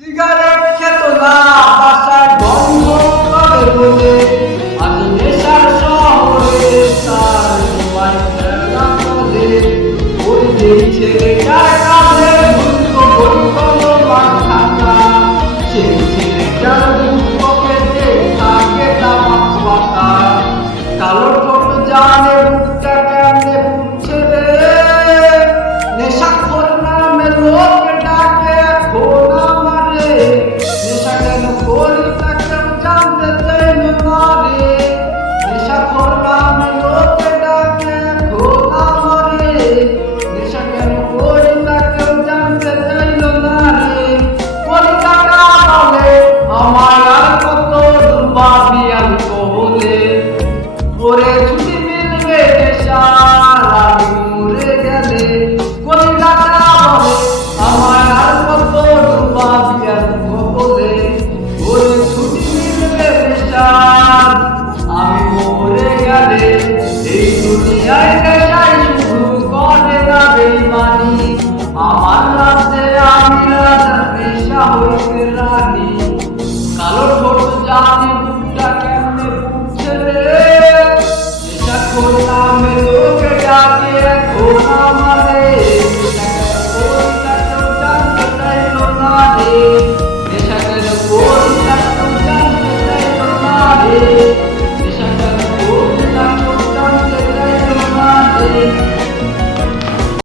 cigarette খেত না বাসায় বন্ধ করে বলে আজ নেশার শহরে তার মোবাইল খেলা বলে ওই যে ছেলেটার কাঁধে ভুলতো বই কলম খাতা সেই ছেলেটার বুক পকেটে থাকে তামাক পাতা কালো ঠোঁট জানে বুকটা কেমনে পুড়ছে রে নেশাখোর নামে লোক ডাকে এখন আমারে নেশা কেন করি তা কেউ জানতে চাইল না রে নেশাখোর নামে লোক ডাকে এখন আমারে নেশা কেন করি তা কেউ জানতে চাইল না রে কলিকাতা বলে আমার আর কত ডুবাবি অ্যালকোহলে ওরে ছুটি মিলবে নেশার আমি মরে গেলে কলিকাতা বলে আমার আর কত ডুবাবি অ্যালকোহলে ওরে ছুটি মিলবে নেশার আমি মরে গেলে এই দুনিয়ায় নেশায় শুধু করে না বেইমানি আমার রাতে আমি রাজা নেশা হইতে রানী কালো ঠোঁট জানি বুকটা কেমনে পুড়ছে রে নেশা করলাম লোকে ডাকে এখন আমারে নেশা কেন করি তা কেউ জানতে চাইল না রে নেশা কেন করি তা কেউ জানতে চাইল না রে